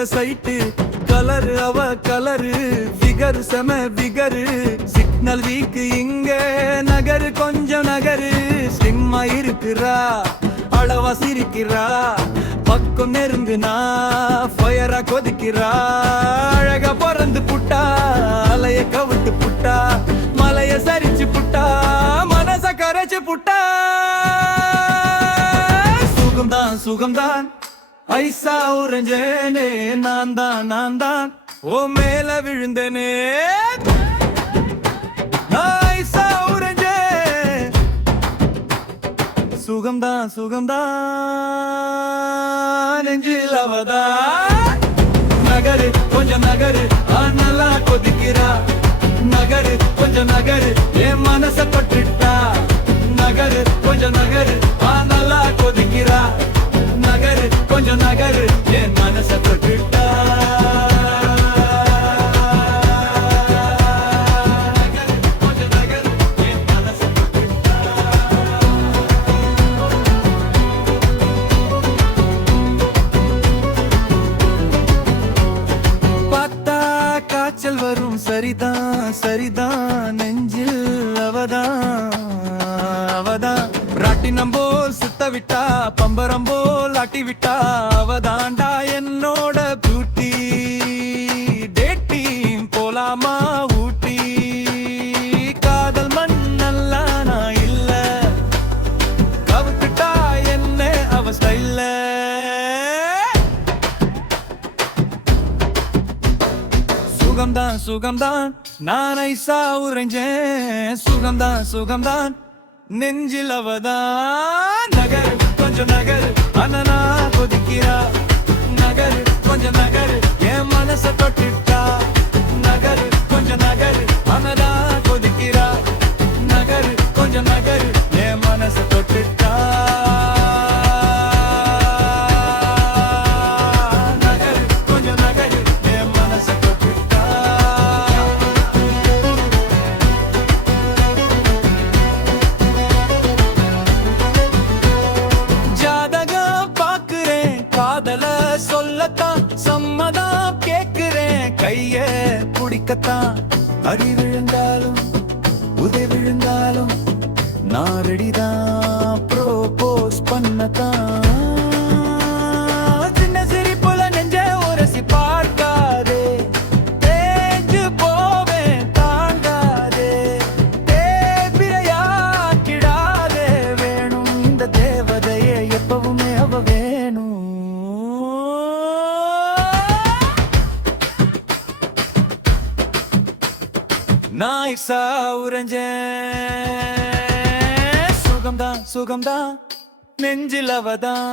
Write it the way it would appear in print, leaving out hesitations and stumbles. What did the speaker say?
போட்ட site colour அவ colour விகரு செம விகரு சிக்னல் வீக்கு இங்க நகரு கொஞ்சம் நகரு ஸ்லிம்மா இருக்கிறா அளவா சிரிக்கிறா பக்கம் நெருங்குனா ஃபயரா கொதிக்கிறா அழகா பிறந்து புட்டா அலைய கவிட்டு புட்டா மலைய சரிச்சு புட்டா மனச கரைச்சு புட்டா சுகம்தான் சுகம்தான் ஐசா உறைஞ்சேனே நான் தான் ஓ மேல விழுந்தேனே ஐசா உறைஞ்சே சுகம்தான் சுகம்தான் நெஞ்சில் அவதா நகரு கொஞ்சம் நகரு நல்லா கொதிக்கிறா நகரு கொஞ்சம் நகரு என் மனச தொட்டுட்டா நகரு கொஞ்சம் நகரு நல்லா கொதிக்கிறா நகரு கொஞ்சம் நகரு என் மனச தொட்டுட்டா நகரு கொஞ்சம் நகரு என் மனச தொட்டுட்டா பார்த்தா காய்ச்சல் வரும் சரிதான் சரிதான் நெஞ்சில் அவதான் அவதான் ராட்டினம் போல் சுத்த விட்டா பம்பரம் போல் ஆட்டி விட்டா அவதாண்டா என்னோட பியூட்டி டேட்டிங் போலாமா ஊட்டி காதல் மண்ணல்லா நான் இல்ல கவுத்துட்டா என்ன அவ ஸ்டைல்ல சுகம்தான் சுகம்தான் நான் ஐசா உறைஞ்சேன் சுகம்தான் சுகம்தான் நெஞ்சில் அவதான் நகரு கொஞ்சம் நகரு அனனா கொதிக்கிறா நகரு கொஞ்சம் நகரு என் மனச தொட்டுட்டா நகரு கொஞ்சம் நகரு அனனா கொதிக்கிறா நகரு கொஞ்சம் நகரு என் மனச தொட்டுட்டா நகரு கொஞ்சம் நகரு என் மனச தொட்டுட்டா காதல சொல்லத்தான் சம்மதம் கேக்குறேன் கைய குடிக்கத்தான் அடி விழுந்தாலும் உதை விழுந்தாலும் நான் ரெடிதான் ப்ரோபோஸ் பண்ணத்தான் சின்ன சிரிப்புல நெஞ்ச உரசி பார்க்காதே தேஞ்சு போவேன் தாங்காதே தேபிரையாக்கிடாதே வேணும் இந்த தேவதையே எப்பவுமே அவ வேணும் நாய்சா உறைஞ்சேன் சுகம்தான் சுகம்தான் நெஞ்சில் அவதான்